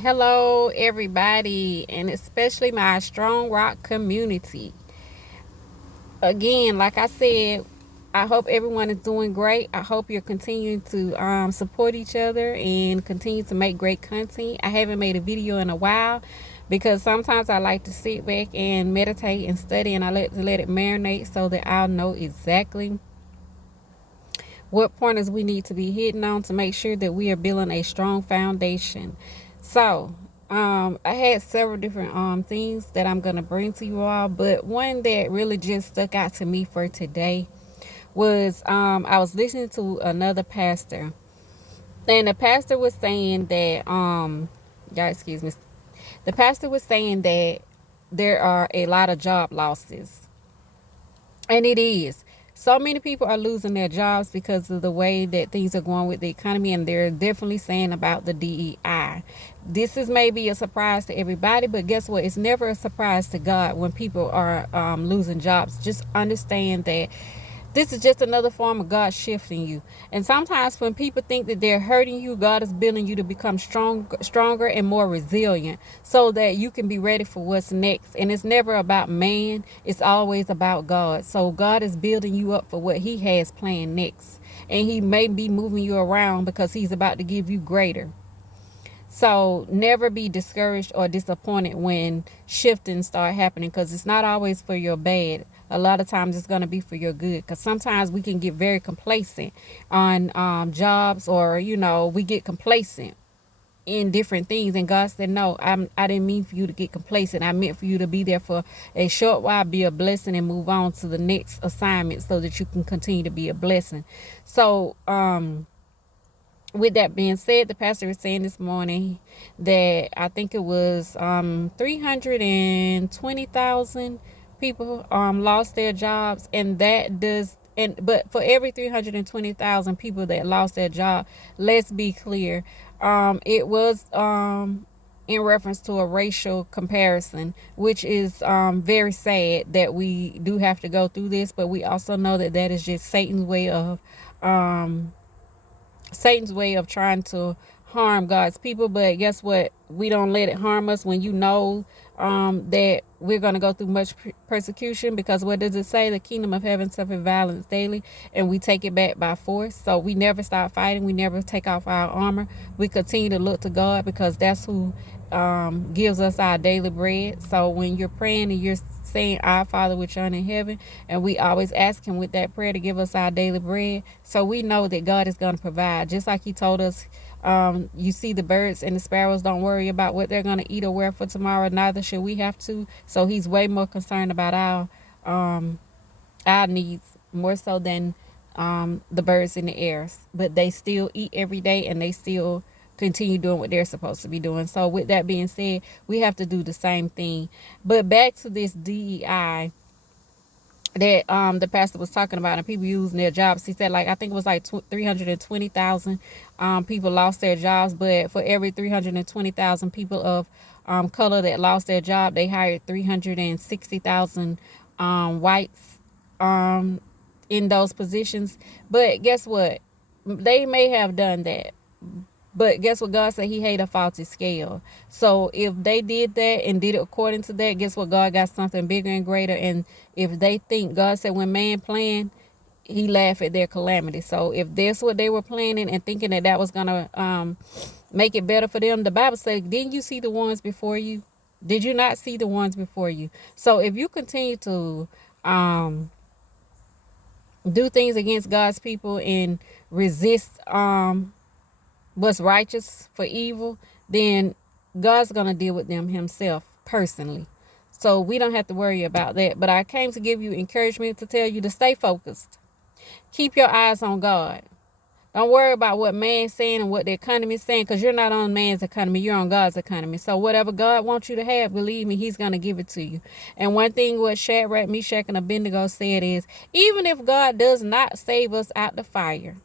Hello, everybody, and especially my Strong Rock community. Again, like I said, I hope everyone is doing great. I hope you're continuing to support each other and continue to make great content. I haven't made a video in a while because sometimes I like to sit back and meditate and study, and I let it marinate so that I'll know exactly what pointers we need to be hitting on to make sure that we are building a strong foundation. So, I had several different things that I'm gonna bring to you all, but one that really just stuck out to me for today was I was listening to another pastor, and the pastor was saying that y'all excuse me, the pastor was saying that there are a lot of job losses. And it is. So many people are losing their jobs because of the way that things are going with the economy, and they're definitely saying about the DEI. This is maybe a surprise to everybody, but guess what? It's never a surprise to God when people are losing jobs. Just understand that this is just another form of God shifting you. And sometimes when people think that they're hurting you, God is building you to become stronger and more resilient so that you can be ready for what's next. And it's never about man, it's always about God. So God is building you up for what he has planned next. And he may be moving you around because he's about to give you greater. So never be discouraged or disappointed when shifting start happening, because it's not always for your bad. A lot of times it's going to be for your good, because sometimes we can get very complacent on jobs, or we get complacent in different things, and God said no, I didn't mean for you to get complacent. I meant for you to be there for a short while, be a blessing, and move on to the next assignment so that you can continue to be a blessing. So with that being said, the pastor was saying this morning that I think it was 320,000 people lost their jobs, and that does. And but for every 320,000 people that lost their job, let's be clear, it was in reference to a racial comparison, which is very sad that we do have to go through this. But we also know that that is just um, Satan's way of trying to harm God's people. But guess what? We don't let it harm us when you know that we're going to go through much persecution, because what does it say? The kingdom of heaven suffered violence daily, and we take it back by force. So we never stop fighting. We never take off our armor. We continue to look to God, because that's who gives us our daily bread. So when you're praying and you're saying, our Father which art in heaven, and we always ask him with that prayer to give us our daily bread, so we know that God is going to provide, just like he told us. You see the birds and the sparrows don't worry about what they're going to eat or wear for tomorrow, neither should we have to. So he's way more concerned about our needs, more so than the birds in the air. But they still eat every day, and they still continue doing what they're supposed to be doing. So with that being said, we have to do the same thing. But back to this DEI that the pastor was talking about, and people using their jobs. He said, like, I think it was like 320,000 people lost their jobs, but for every 320,000 people of color that lost their job, they hired 360,000 whites in those positions. But guess what? They may have done that, but guess what? God said he hated a faulty scale. So if they did that and did it according to that, guess what? God got something bigger and greater. And if they think, God said when man planned, he laughed at their calamity. So if that's what they were planning and thinking that that was going to make it better for them, the Bible said, didn't you see the ones before you? Did you not see the ones before you? So if you continue to do things against God's people and resist what's righteous for evil, then God's going to deal with them himself personally. So we don't have to worry about that. But I came to give you encouragement to tell you to stay focused. Keep your eyes on God. Don't worry about what man's saying and what the economy is saying, because you're not on man's economy. You're on God's economy. So whatever God wants you to have, believe me, he's going to give it to you. And one thing what Shadrach, Meshach, and Abednego said is, even if God does not save us out the fire,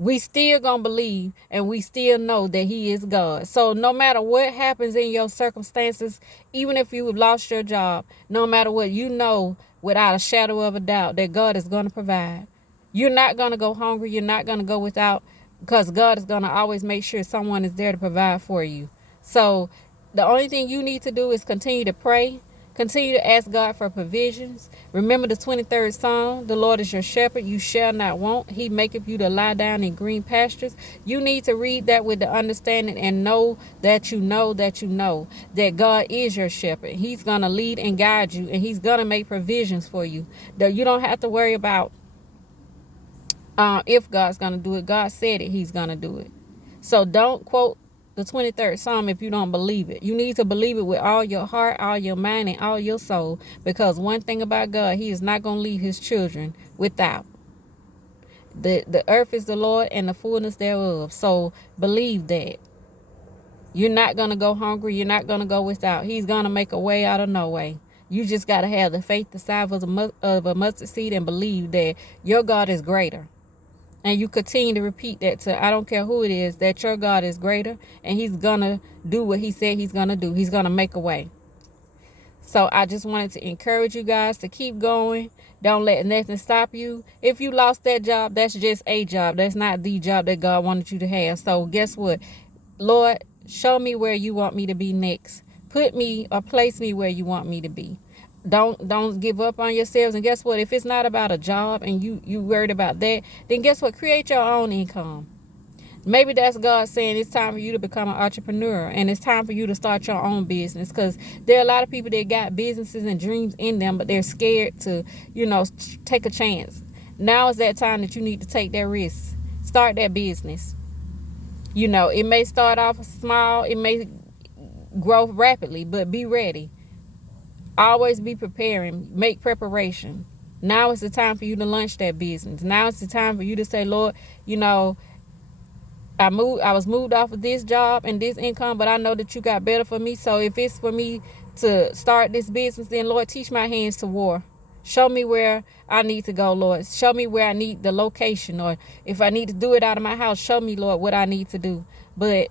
we still gonna believe, and we still know that he is God. So no matter what happens in your circumstances, even if you lost your job, no matter what, you know without a shadow of a doubt that God is gonna provide. You're not gonna go hungry. You're not gonna go without, because God is gonna always make sure someone is there to provide for you. So the only thing you need to do is continue to pray. Continue to ask God for provisions. Remember the 23rd Psalm, the Lord is your shepherd, you shall not want. He maketh you to lie down in green pastures. You need to read that with the understanding and know that you know that you know that God is your shepherd. He's going to lead and guide you, and he's going to make provisions for you. That you don't have to worry about if God's going to do it. God said it, he's going to do it. So don't quote the 23rd Psalm if you don't believe it. You need to believe it with all your heart, all your mind, and all your soul. Because one thing about God, he is not going to leave his children without. The earth is the Lord and the fullness thereof. So believe that. You're not going to go hungry. You're not going to go without. He's going to make a way out of no way. You just got to have the faith the size of a mustard seed and believe that your God is greater. And you continue to repeat that to, I don't care who it is, that your God is greater and he's going to do what he said he's going to do. He's going to make a way. So I just wanted to encourage you guys to keep going. Don't let nothing stop you. If you lost that job, that's just a job. That's not the job that God wanted you to have. So guess what? Lord, show me where you want me to be next. Put me or place me where you want me to be. Don't give up on yourselves. And guess what? If it's not about a job and you worried about that, then guess what? Create your own income. Maybe that's God saying it's time for you to become an entrepreneur and it's time for you to start your own business, because there are a lot of people that got businesses and dreams in them, but they're scared to, take a chance. Now is that time that you need to take that risk. Start that business. It may start off small, it may grow rapidly, but be ready. Always be preparing. Make preparation. Now is the time for you to launch that business. Now is the time for you to say, Lord, I was moved off of this job and this income, but I know that you got better for me. So if it's for me to start this business, then Lord, teach my hands to war. Show me where I need to go, Lord. Show me where I need the location, or if I need to do it out of my house, show me, Lord, what I need to do. But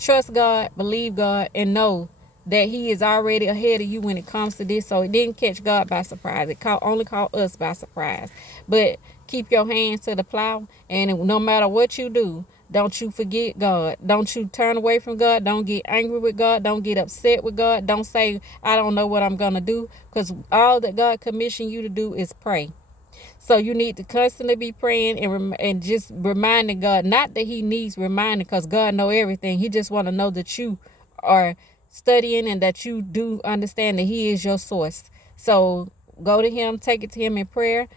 trust God, believe God, and know that he is already ahead of you when it comes to this. So it didn't catch God by surprise. It only caught us by surprise. But keep your hands to the plow, and no matter what you do, don't you forget God. Don't you turn away from God. Don't get angry with God. Don't get upset with God. Don't say, I don't know what I'm going to do, because all that God commissioned you to do is pray. So you need to constantly be praying and just reminding God, not that he needs reminding, because God know everything. He just want to know that you are studying and that you do understand that he is your source. So go to him, take it to him in prayer.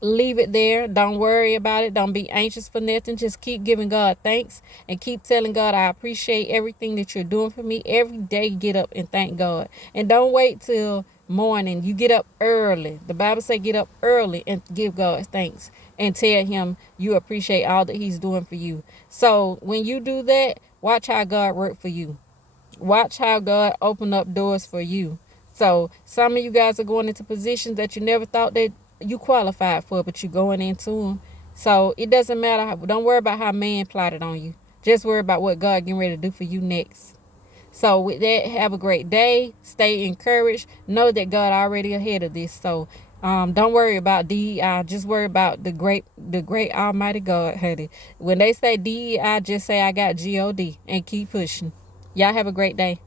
Leave it there. Don't worry about it. Don't be anxious for nothing. Just keep giving God thanks and keep telling God, I appreciate everything that you're doing for me. Every day, get up and thank God. And don't wait till morning. You get up early. The Bible says get up early and give God thanks and tell him you appreciate all that he's doing for you. So when you do that, watch how God work for you. Watch how God open up doors for you. So some of you guys are going into positions that you never thought that you qualified for, but you're going into them. So it doesn't matter. Don't worry about how man plotted on you. Just worry about what God getting ready to do for you next. So with that, have a great day. Stay encouraged. Know that God already ahead of this. So don't worry about DEI. Just worry about the great Almighty God. Honey. When they say DEI, just say I got God and keep pushing. Y'all have a great day.